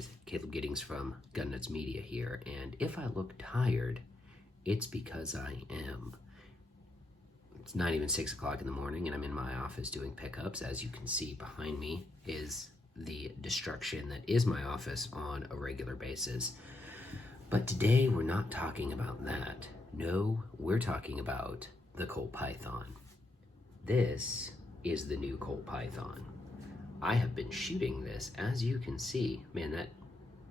guys, Caleb Giddings from Gun Nuts Media here, and if I look tired, it's because I am. It's not even 6 o'clock in the morning and I'm in my office doing pickups. As you can see behind me is the destruction that is my office on a regular basis. But today we're not talking about that. No, we're talking about the Colt Python. This is the new Colt Python. I have been shooting this, as you can see. Man, that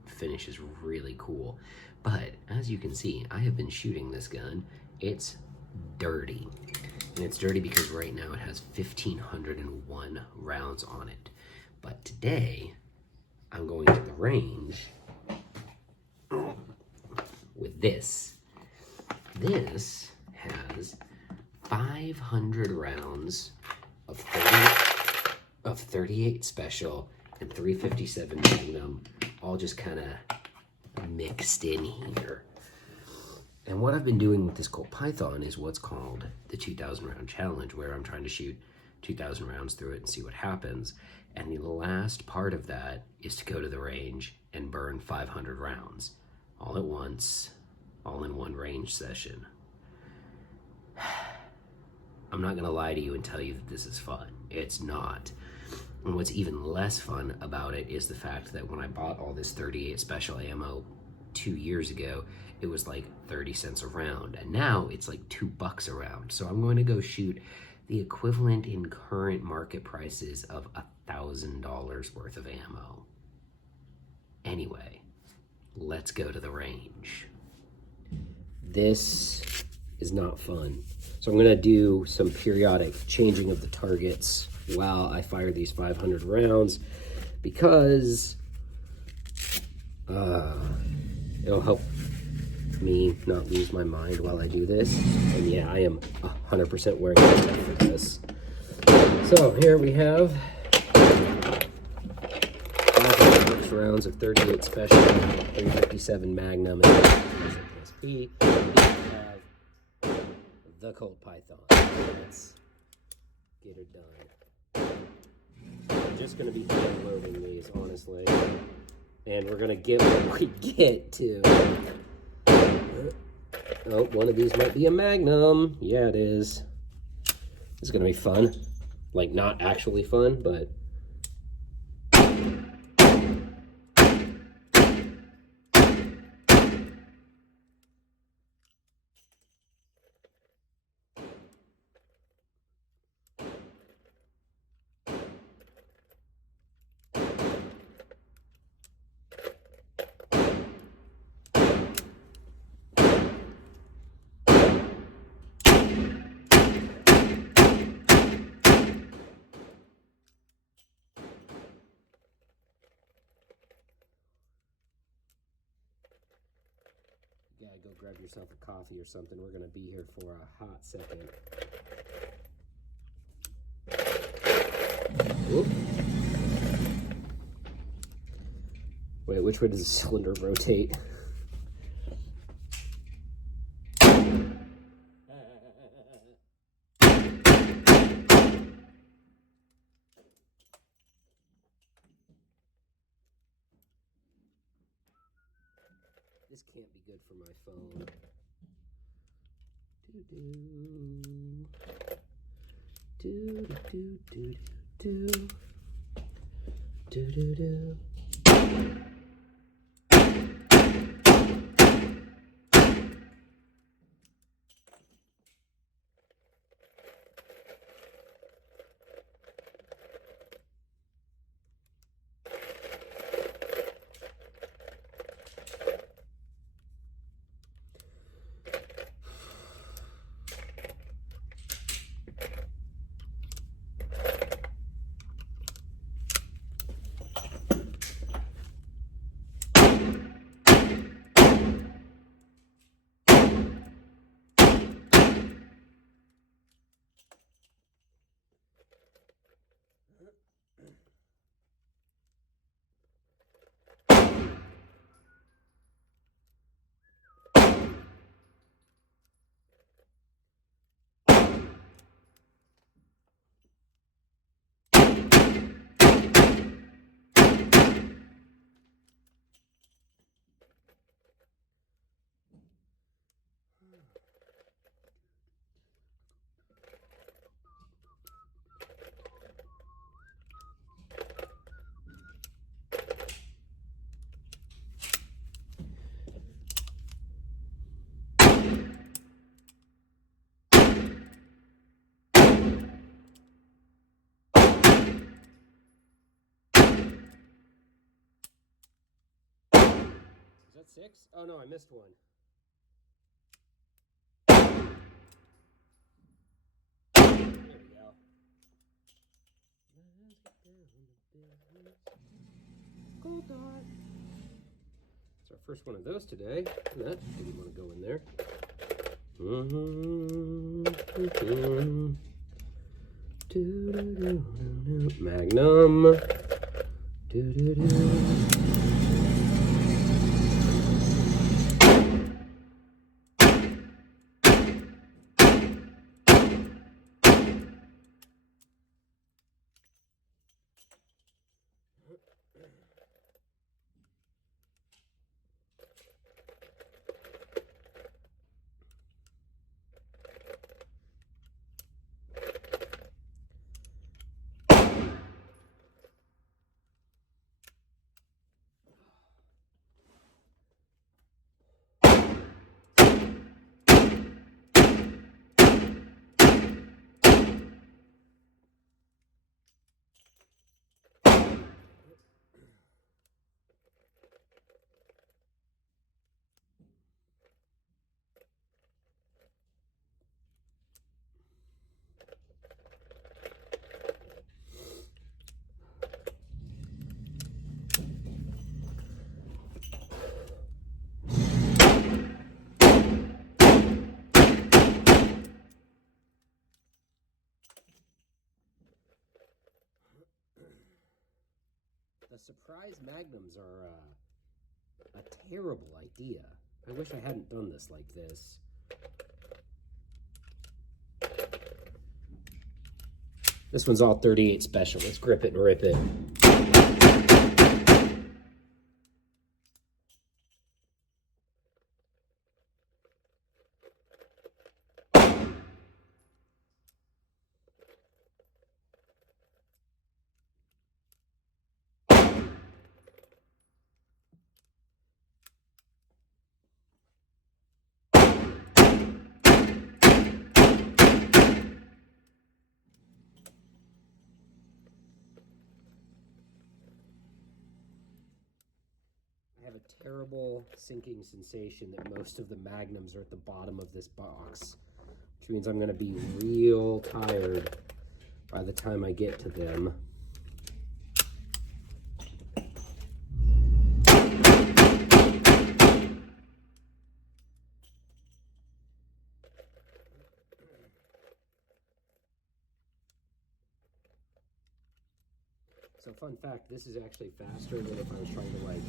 finish is really cool. But as you can see, I have been shooting this gun. It's dirty. And it's dirty because right now it has 1,501 rounds on it. But today, I'm going to the range with this. This has 500 rounds of 38 special and 357 Magnum, all just kind of mixed in here. And what I've been doing with this Colt Python is what's called the 2,000 round challenge, where I'm trying to shoot 2,000 rounds through it and see what happens. And the last part of that is to go to the range and burn 500 rounds all at once, all in one range session. I'm not gonna lie to you and tell you that this is fun. It's not. And what's even less fun about it is the fact that when I bought all this 38 special ammo 2 years ago, it was like 30 cents a round, and now it's like $2 a round. So I'm going to go shoot the equivalent in current market prices of $1,000 worth of ammo. Anyway, let's go to the range. This is not fun. So I'm gonna do some periodic changing of the targets while I fire these 500 rounds, because it'll help me not lose my mind while I do this. And yeah, I am 100% wearing makeup for this. So here we have 500 rounds of 38 special, 357 Magnum, and SP. We have the Colt Python. Let's get her done. I'm just gonna be loading these, honestly. And we're gonna get what we get to. Oh, one of these might be a Magnum. Yeah, it is. It's gonna be fun. Like, not actually fun, but yeah, go grab yourself a coffee or something. We're gonna be here for a hot second. Oop. Wait, which way does the cylinder rotate? This can't be good for my phone. that 6? Oh no, I missed one. There we go. Colt dot. It's our first one of those today. That didn't want to go in there. Magnum. The surprise magnums are a terrible idea. I wish I hadn't done this like this. This one's all 38 special. Let's grip it and rip it. I have a terrible sinking sensation that most of the magnums are at the bottom of this box, which means I'm going to be real tired by the time I get to them. So fun fact, this is actually faster than if I was trying to like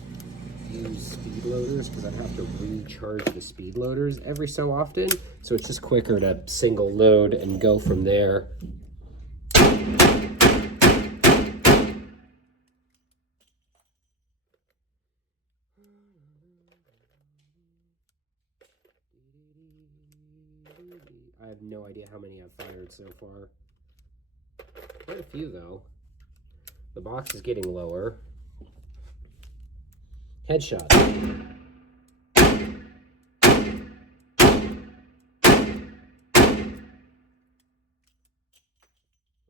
use speed loaders, because I'd have to recharge the speed loaders every so often. So it's just quicker to single load and go from there. I have no idea how many I've fired so far. Quite a few though. The box is getting lower. Headshot. Those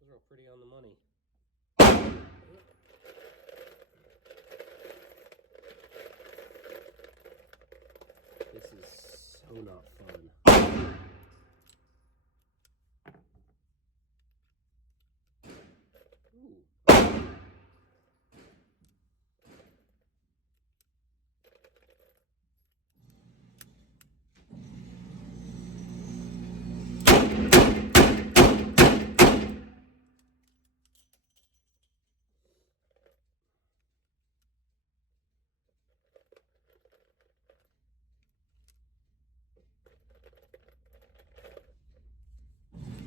are all pretty on the money. This is so not fun.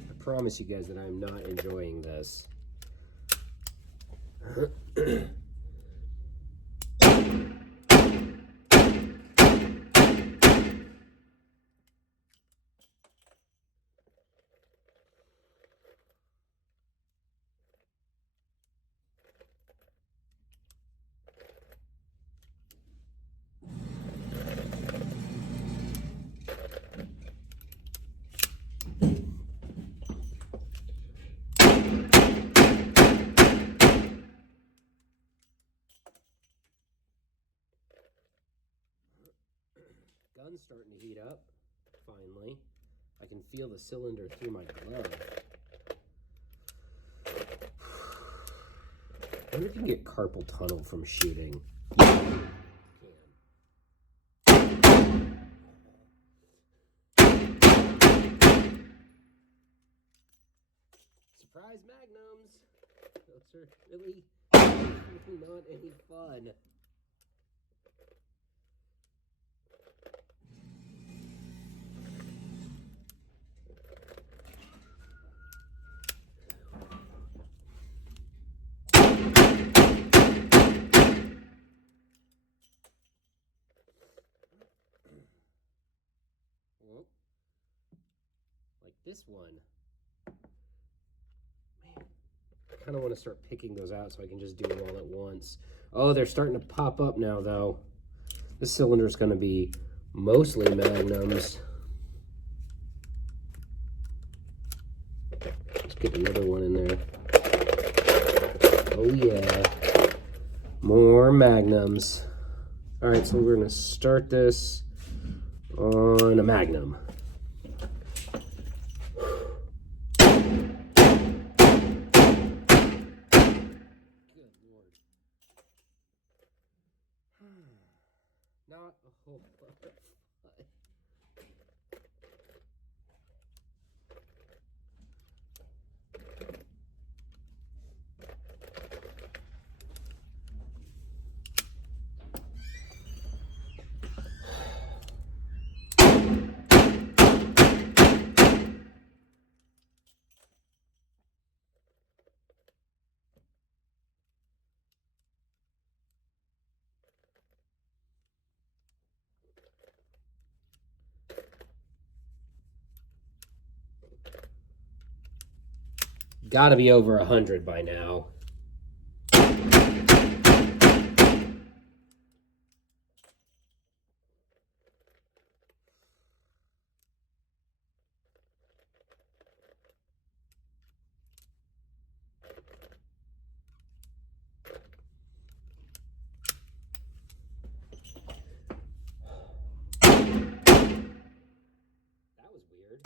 I promise you guys that I'm not enjoying this. gun's starting to heat up, finally. I can feel the cylinder through my glove. I wonder if you can get carpal tunnel from shooting. Surprise magnums! Those are really not any fun. Well, like this one. Man, I kind of want to start picking those out so I can just do them all at once. Oh, they're starting to pop up now, though. This cylinder is going to be mostly magnums. Let's get another one in there. Oh, yeah. More magnums. All right, so we're going to start this on a magnum. Not a whole lot of fun. Gotta be over 100 by now. That was weird.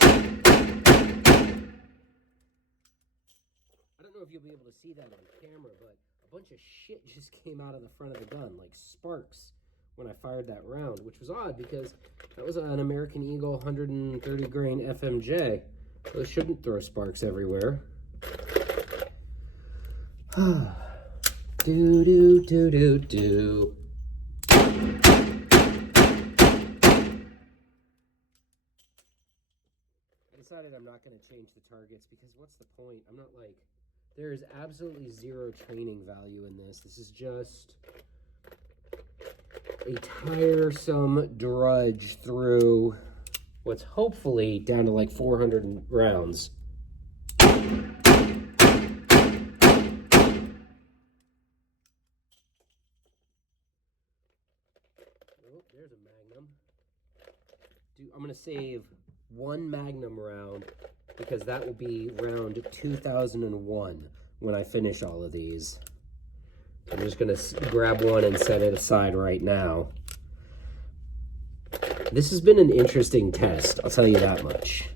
I don't know if you'll be able to see that on camera, but a bunch of shit just came out of the front of the gun, like sparks, when I fired that round, which was odd because that was an American Eagle 130 grain FMJ. Those shouldn't throw sparks everywhere. Do do do do do. I decided I'm not going to change the targets because what's the point? I'm not like, there is absolutely zero training value in this. This is just a tiresome drudge through what's hopefully down to like 400 rounds. Oh, there's a magnum. I'm going to save one magnum round because that will be round 2001 when I finish all of these. I'm just going to grab one and set it aside right now. This has been an interesting test, I'll tell you that much.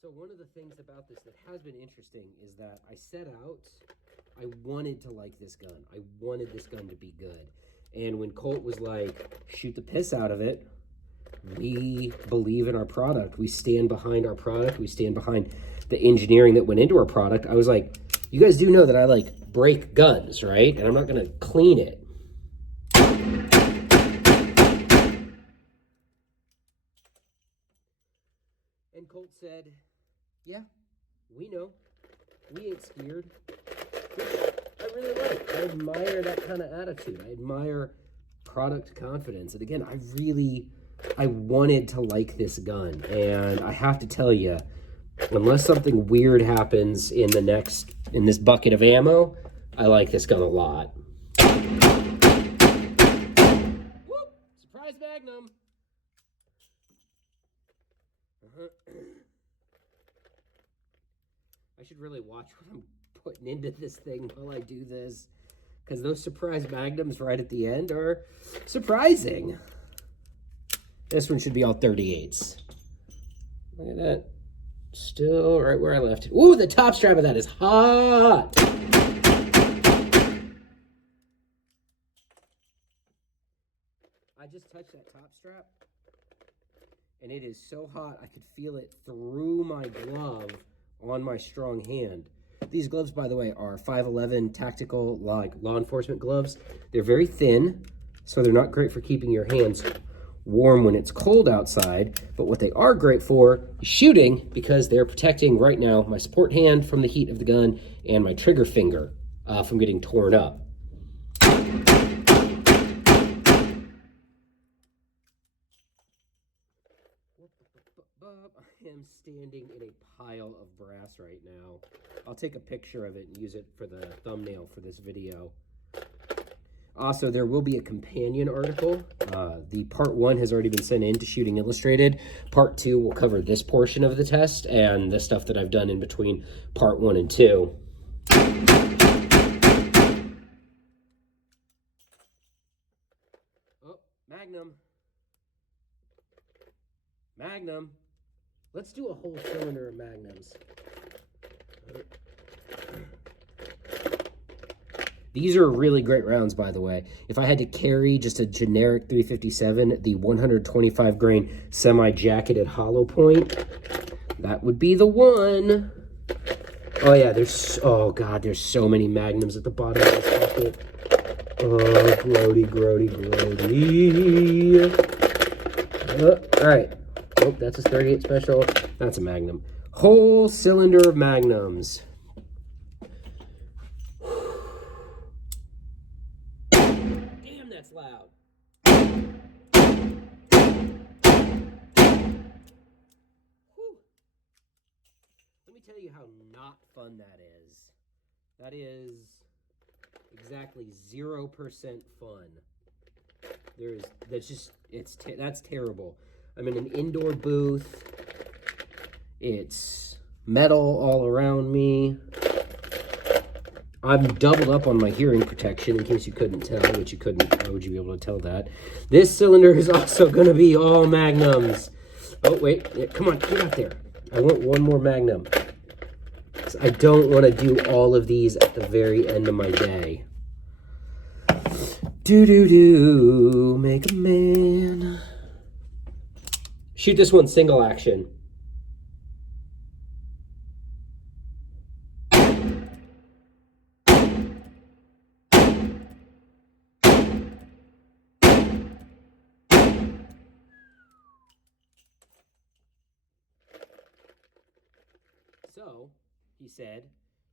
So one of the things about this that has been interesting is that I set out, I wanted to like this gun. I wanted this gun to be good. And when Colt was like, shoot the piss out of it, we believe in our product. We stand behind our product. We stand behind the engineering that went into our product. I was like, you guys do know that I like break guns, right? And I'm not going to clean it. And Colt said, yeah, we know. We ain't scared. I really like. I admire that kind of attitude. I admire product confidence. And again, I wanted to like this gun. And I have to tell you, unless something weird happens in this bucket of ammo, I like this gun a lot. Whoop! Surprise magnum. I should really watch what I'm putting into this thing while I do this, because those surprise magnums right at the end are surprising. This one should be all 38s. Look at that. Still right where I left it. Ooh, the top strap of that is hot. I just touched that top strap, and it is so hot I could feel it through my glove on my strong hand. These gloves, by the way, are 511 tactical like law enforcement gloves. They're very thin, so they're not great for keeping your hands warm when it's cold outside, but what they are great for is shooting, because they're protecting right now my support hand from the heat of the gun and my trigger finger from getting torn up. I am standing in a pile of brass right now. I'll take a picture of it and use it for the thumbnail for this video. Also, there will be a companion article. The part 1 has already been sent in to Shooting Illustrated. Part 2 will cover this portion of the test and the stuff that I've done in between part 1 and 2. Oh, Magnum. Magnum. Let's do a whole cylinder of Magnums. These are really great rounds, by the way. If I had to carry just a generic 357, the 125 grain semi-jacketed hollow point, that would be the one. Oh yeah, oh God, there's so many Magnums at the bottom of this pocket. Oh, grody, grody, grody. All right. Oh, that's a 38 special. That's a Magnum. Whole cylinder of Magnums. Damn, that's loud. Whew. Let me tell you how not fun that is. That is exactly 0% fun. That's terrible. I'm in an indoor booth. It's metal all around me. I'm doubled up on my hearing protection in case you couldn't tell, which you couldn't. How would you be able to tell that? This cylinder is also going to be all Magnums. Oh, wait. Come on, get out there. I want one more Magnum. I don't want to do all of these at the very end of my day. Do-do-do, make a man. Shoot this one single action. So, he said,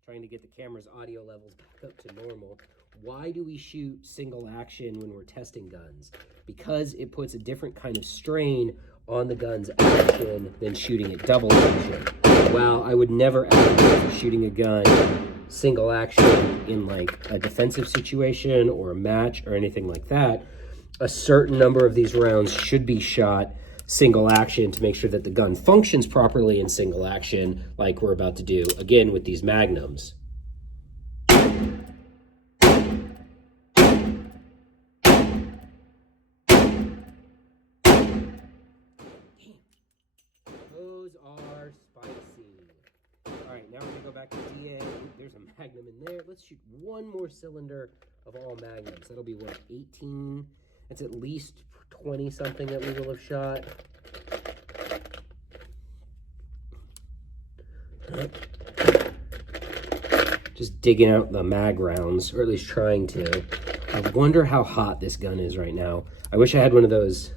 trying to get the camera's audio levels back up to normal, why do we shoot single action when we're testing guns? Because it puts a different kind of strain on the gun's action than shooting it double action. Well, I would never advocate for shooting a gun single action in like a defensive situation or a match or anything like that. A certain number of these rounds should be shot single action to make sure that the gun functions properly in single action, like we're about to do again with these Magnums. Those are spicy. All right, now we're gonna go back to DA. There's a Magnum in there. Let's shoot one more cylinder of all Magnums. That'll be what, 18? That's at least 20 something that we will have shot. Just digging out the mag rounds, or at least trying to. I wonder how hot this gun is right now. I wish I had one of those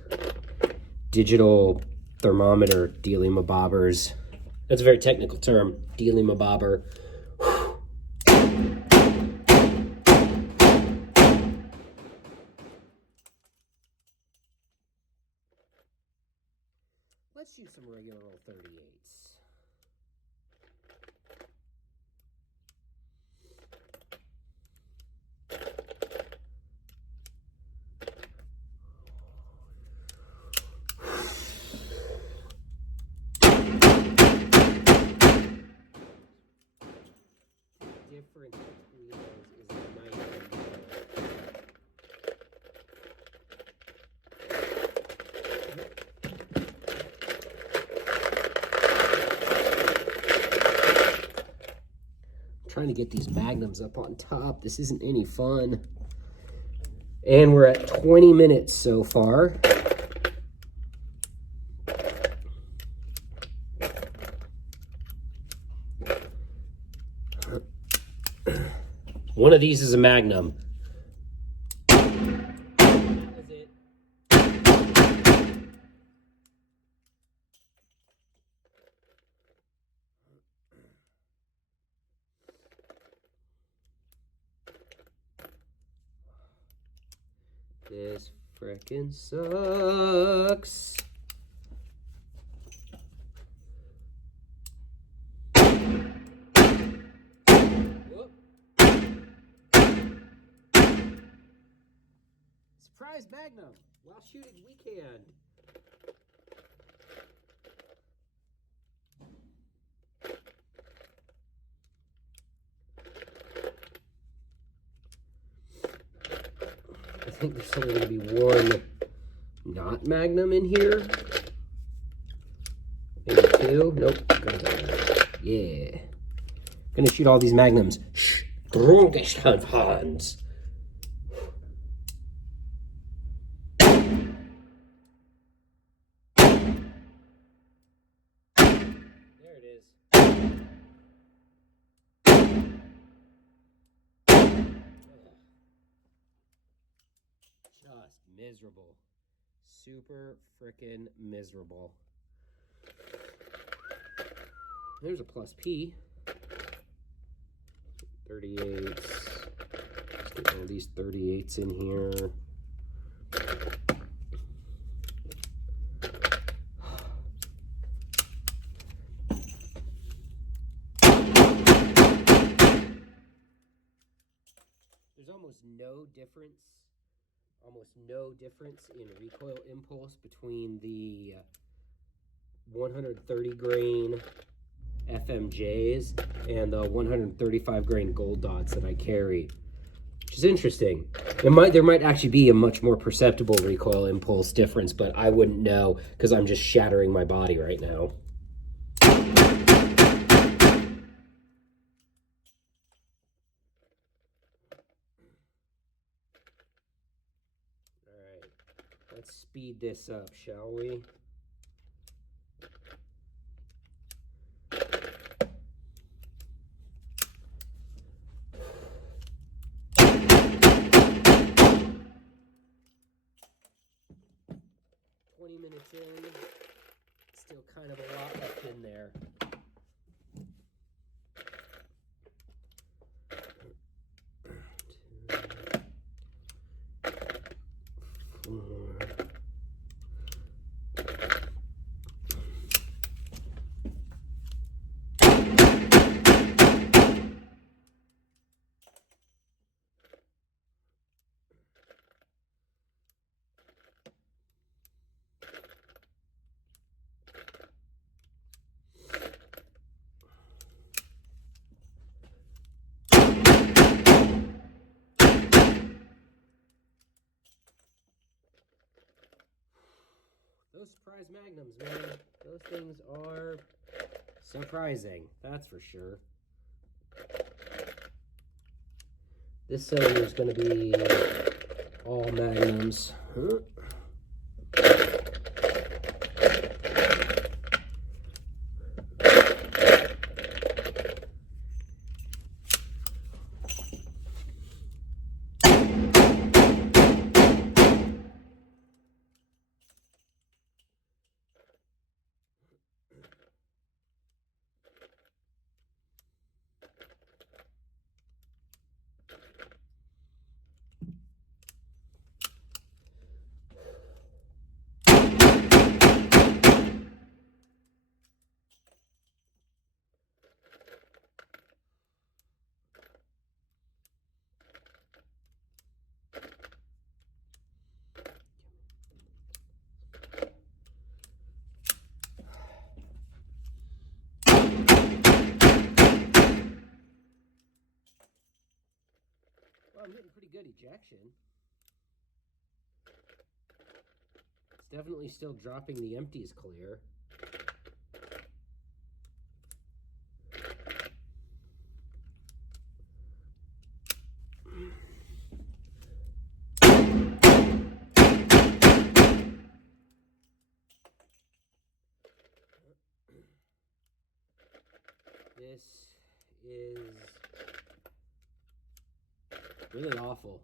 digital thermometer dealy-mabobbers. That's a very technical term, dealy-mabobber. Let's shoot some regular old 38s. difference between those is the knife and trying to get these magnums up on top. This isn't any fun. And we're at 20 minutes so far. One of these is a magnum. This frickin' sucks. Whoop. Surprise magnum while shooting weekend. I think there's only going to be one not magnum in here. Maybe two. Nope. Yeah. Gonna shoot all these magnums. Hans. There it is. Just miserable. Super frickin' miserable. There's a plus P. 38s. Let's get all these 38s in here. There's almost no difference in recoil impulse between the 130 grain FMJs and the 135 grain gold dots that I carry, which is interesting. There might actually be a much more perceptible recoil impulse difference, but I wouldn't know because I'm just shattering my body right now. Alright, let's speed this up, shall we? Minutes in, still kind of a lot left in there. Those surprise magnums, man. Those things are surprising, that's for sure. This cylinder is going to be all magnums. Huh? I'm getting pretty good ejection. It's definitely still dropping the empties clear. This is really awful.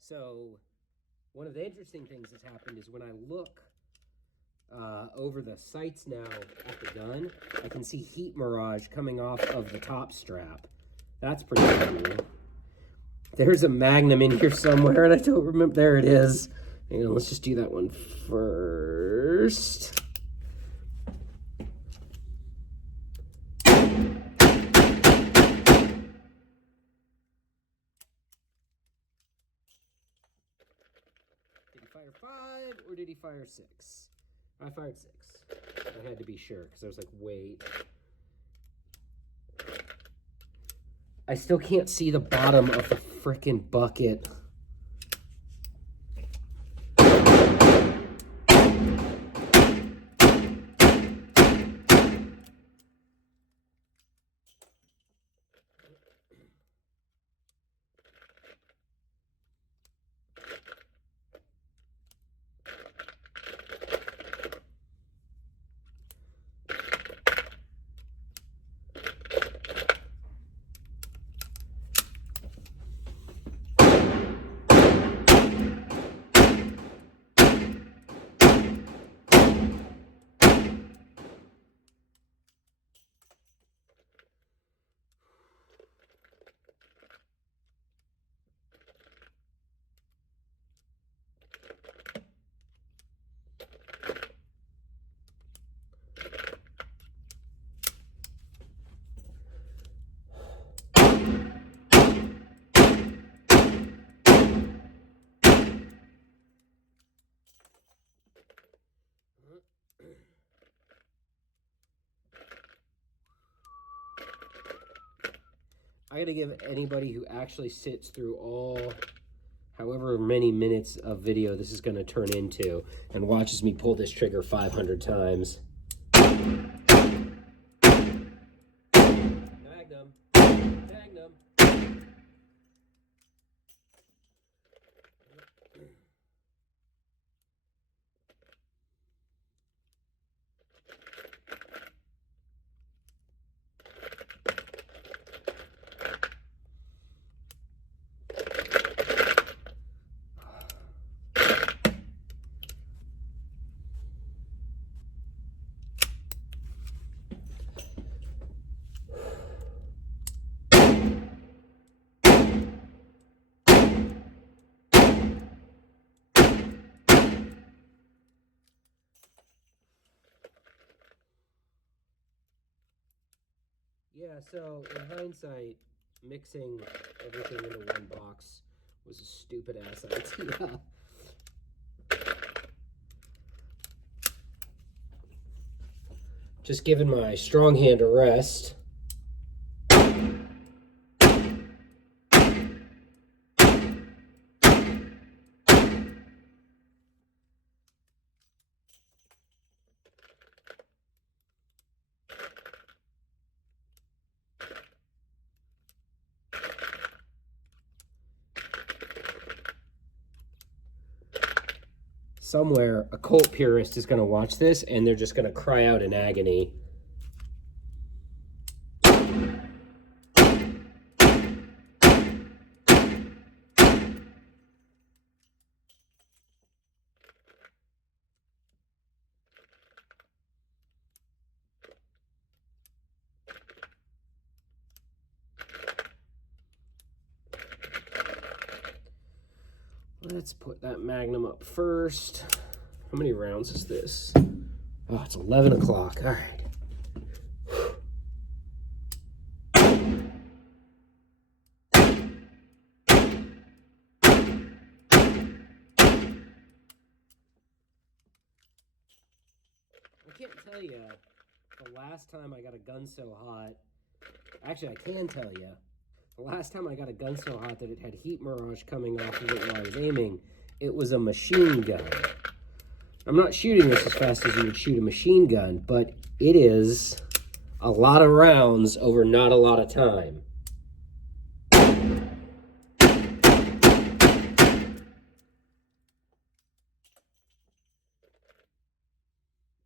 So, one of the interesting things that's happened is when I look over the sights now at the gun, I can see heat mirage coming off of the top strap. That's pretty cool. There's a Magnum in here somewhere, and I don't remember. There it is. Hang on, let's just do that one first. Did he fire 5 or did he fire 6? I fired 6. I had to be sure because I was like, wait. I still can't see the bottom of the frickin' bucket. I gotta give anybody who actually sits through all however many minutes of video this is gonna turn into and watches me pull this trigger 500 times. Magnum. Magnum. Yeah, so in hindsight, mixing everything into one box was a stupid ass idea. Just giving my strong hand a rest. Somewhere, a Colt purist is going to watch this, and they're just going to cry out in agony. Let's put that Magnum up first. How many rounds is this? Oh, it's 11 o'clock. All right. I can't tell you the last time I got a gun so hot. Actually, I can tell you. The last time I got a gun so hot that it had heat mirage coming off of it while I was aiming, it was a machine gun. I'm not shooting this as fast as you would shoot a machine gun, but it is a lot of rounds over not a lot of time.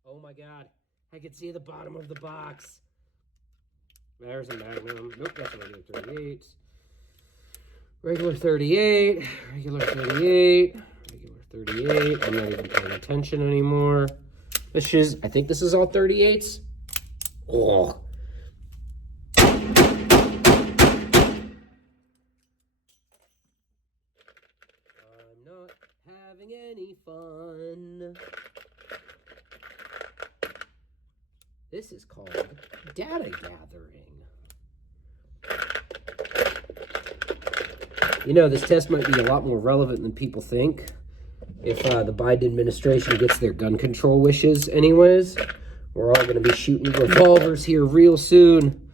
Oh my God, I can see the bottom of the box. There's a Magnum. Nope, that's a regular 38. Regular 38, regular 38, regular 38. I'm not even paying attention anymore. This is, I think this is all 38s. Oh. I'm not having any fun. This is called data gathering. You know, this test might be a lot more relevant than people think if the Biden administration gets their gun control wishes anyways. We're all going to be shooting revolvers here real soon.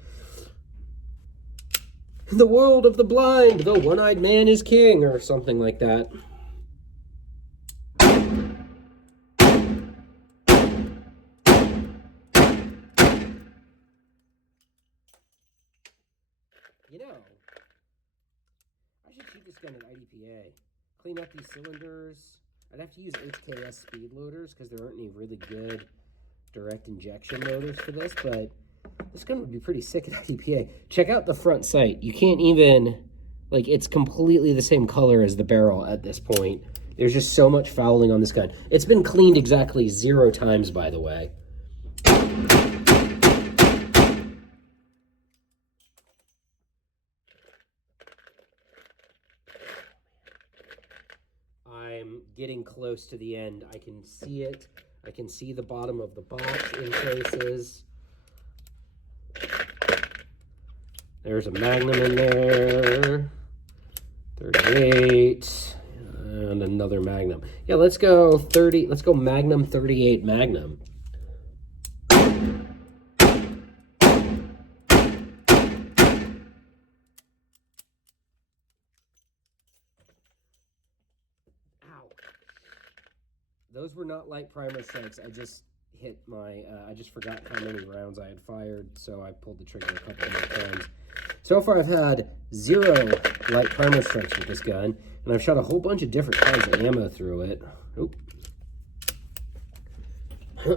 In the world of the blind, the one-eyed man is king, or something like that. You know, I should shoot this gun at IDPA. Clean up these cylinders. I'd have to use HKS speed loaders because there aren't any really good direct injection loaders for this, but this gun would be pretty sick at IDPA. Check out the front sight. You can't even, like, it's completely the same color as the barrel at this point. There's just so much fouling on this gun. It's been cleaned exactly 0 times, by the way. I'm getting close to the end. I can see it. I can see the bottom of the box in places. There's a Magnum in there. 38. And another Magnum. Yeah, let's go 30. Let's go Magnum 38 Magnum. Those were not light primer strikes. I just hit my, I just forgot how many rounds I had fired, so I pulled the trigger a couple more times. So far I've had 0 light primer strikes with this gun, and I've shot a whole bunch of different kinds of ammo through it. Oop. I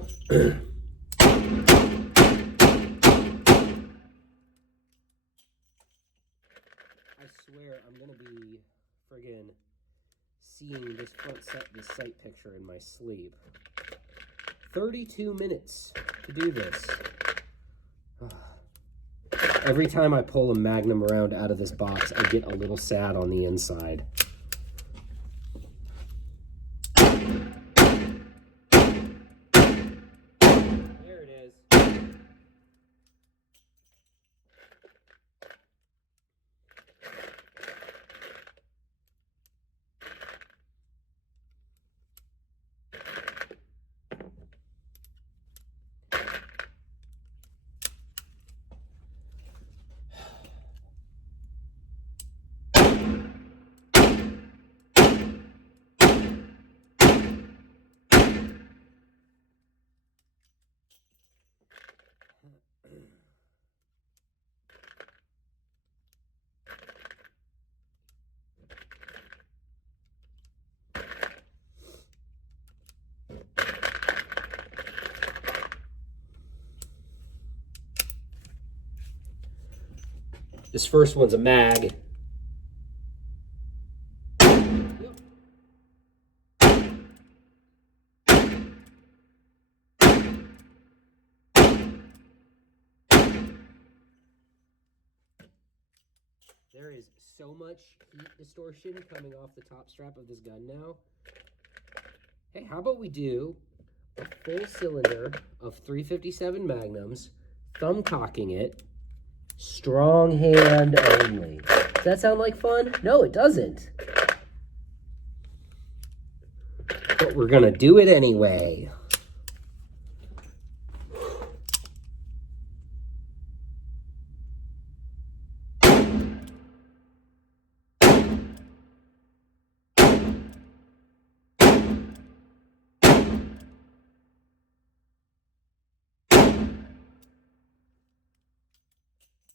swear I'm gonna be friggin' seeing this this sight picture in my sleep. 32 minutes to do this. Every time I pull a Magnum round out of this box, I get a little sad on the inside. There it is. This first one's a mag. There is so much heat distortion coming off the top strap of this gun now. Hey, how about we do a full cylinder of 357 Magnums, thumb cocking it, strong hand only. Does that sound like fun? No, it doesn't. But we're gonna do it anyway.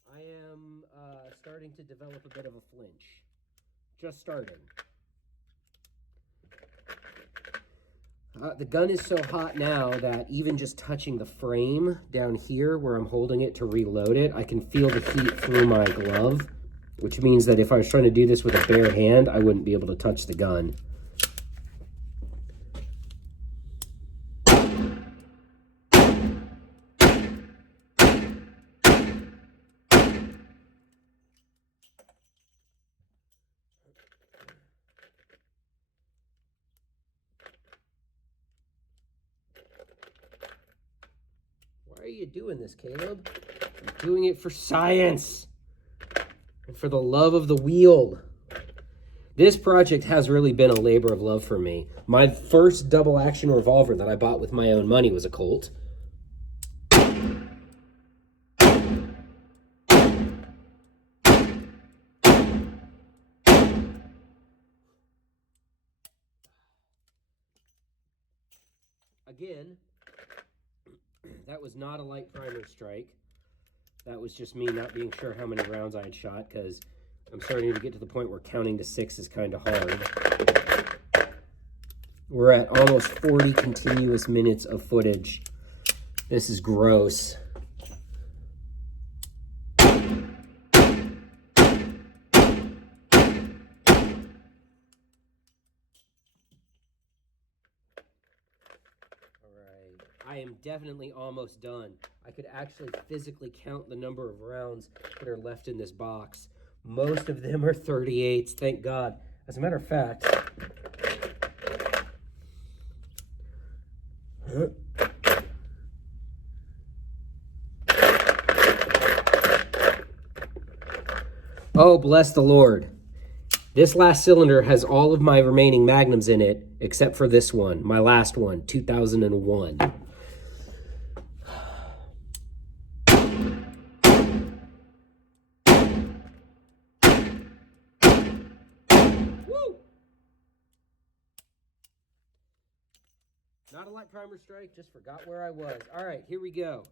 I am starting to develop a bit of a flinch. Just starting. The gun is so hot now that even just touching the frame down here where I'm holding it to reload it, I can feel the heat through my glove, which means that if I was trying to do this with a bare hand, I wouldn't be able to touch the gun. Why are you doing this, Caleb? I'm doing it for science and for the love of the wheel. This project has really been a labor of love for me. My first double action revolver that I bought with my own money was a Colt. Again, that was not a light primer strike. That was just me not being sure how many rounds I had shot, because I'm starting to get to the point where counting to 6 is kind of hard. We're at almost 40 continuous minutes of footage. This is gross. I am definitely almost done. I could actually physically count the number of rounds that are left in this box. Most of them are 38s, thank God. As a matter of fact, oh, bless the Lord. This last cylinder has all of my remaining Magnums in it, except for this one, my last one, 2001. Not a light primer strike, just forgot where I was. All right, here we go.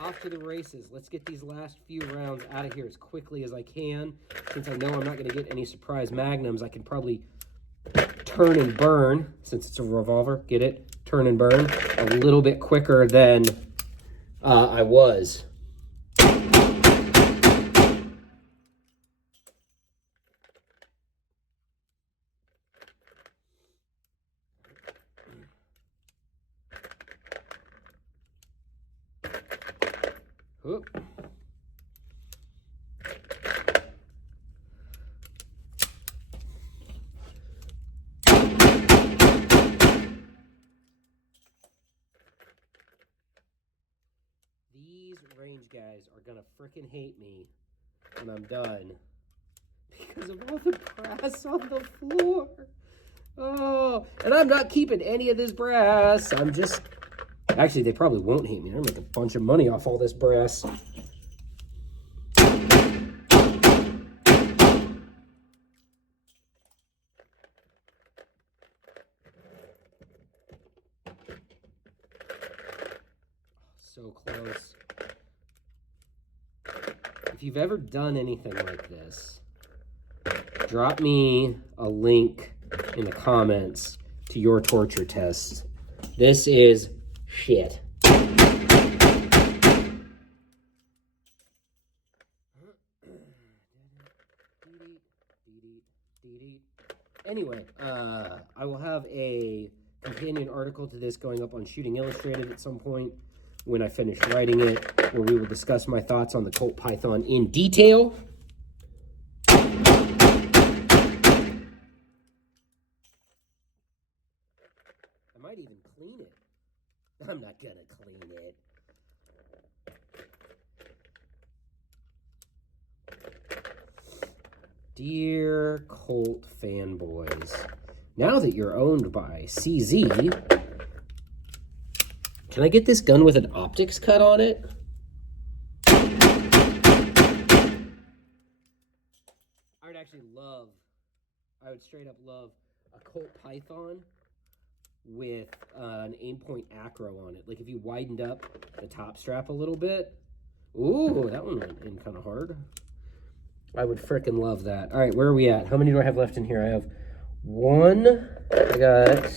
Off to the races. Let's get these last few rounds out of here as quickly as I can. Since I know I'm not going to get any surprise Magnums, I can probably turn and burn, since it's a revolver, get it? Turn and burn a little bit quicker than I was. Oop. These range guys are gonna frickin' hate me when I'm done because of all the brass on the floor. Oh, and I'm not keeping any of this brass. I'm just... Actually, they probably won't hate me. They're gonna make a bunch of money off all this brass. So close. If you've ever done anything like this, drop me a link in the comments to your torture test. This is shit. Anyway, I will have a companion article to this going up on Shooting Illustrated at some point when I finish writing it, where we will discuss my thoughts on the Colt Python in detail. might even clean it. I'm not gonna clean it. Dear Colt fanboys, now that you're owned by CZ, can I get this gun with an optics cut on it? I would straight up love a Colt Python with an aim point acro on it. Like if you widened up the top strap a little bit. Ooh, that one went in kind of hard. I would frickin' love that. All right, where are we at? How many do I have left in here? I have one. I got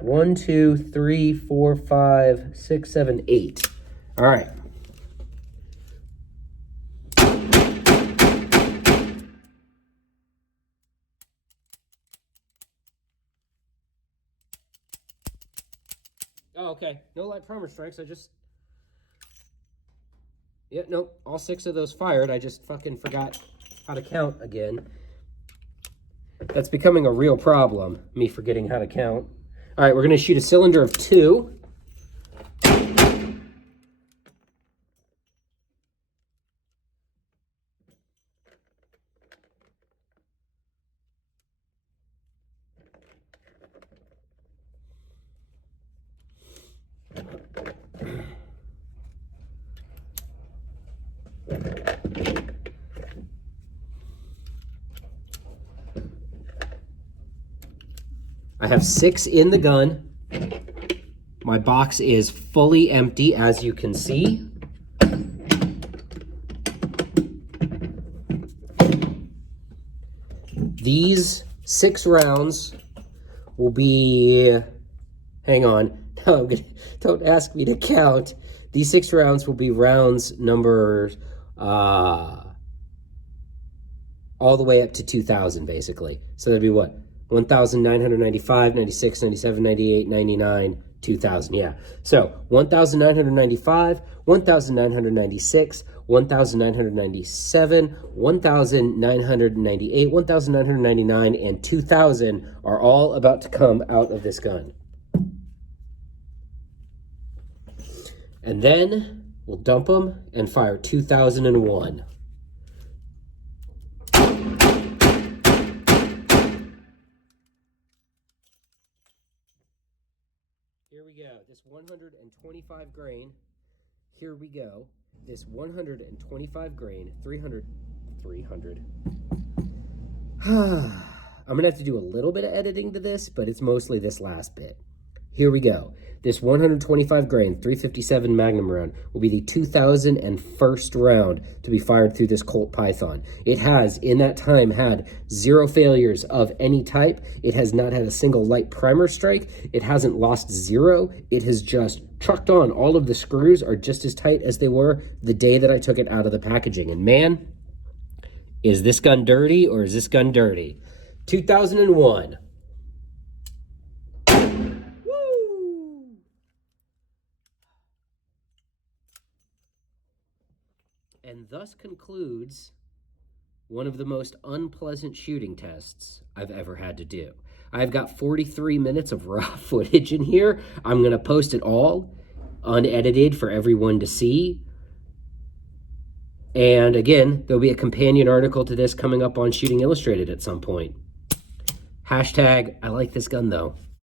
1, 2, 3, 4, 5, 6, 7, 8. All right. Oh, okay. No light primer strikes. Yeah, nope. All 6 of those fired. I just fucking forgot how to count again. That's becoming a real problem, me forgetting how to count. All right, we're going to shoot a cylinder of 2. I have 6 in the gun. My box is fully empty, as you can see. These 6 rounds will be, hang on, no, don't ask me to count. These 6 rounds will be rounds number all the way up to 2,000, basically. So that'd be what? 1,995, 96, 97, 98, 99, 2,000, yeah. So 1,995, 1,996, 1,997, 1,998, 1,999, and 2,000 are all about to come out of this gun. And then we'll dump them and fire 2,001. Here we go, this 125 grain, here we go, this 125 grain, 300. I'm gonna have to do a little bit of editing to this, but it's mostly this last bit. Here we go. This 125 grain, 357 Magnum round will be the 2001st round to be fired through this Colt Python. It has, in that time, had 0 failures of any type. It has not had a single light primer strike. It hasn't lost 0. It has just trucked on. All of the screws are just as tight as they were the day that I took it out of the packaging. And man, is this gun dirty or is this gun dirty? 2001. And thus concludes one of the most unpleasant shooting tests I've ever had to do. I've got 43 minutes of raw footage in here. I'm going to post it all unedited for everyone to see. And again, there'll be a companion article to this coming up on Shooting Illustrated at some point. Hashtag, I like this gun though.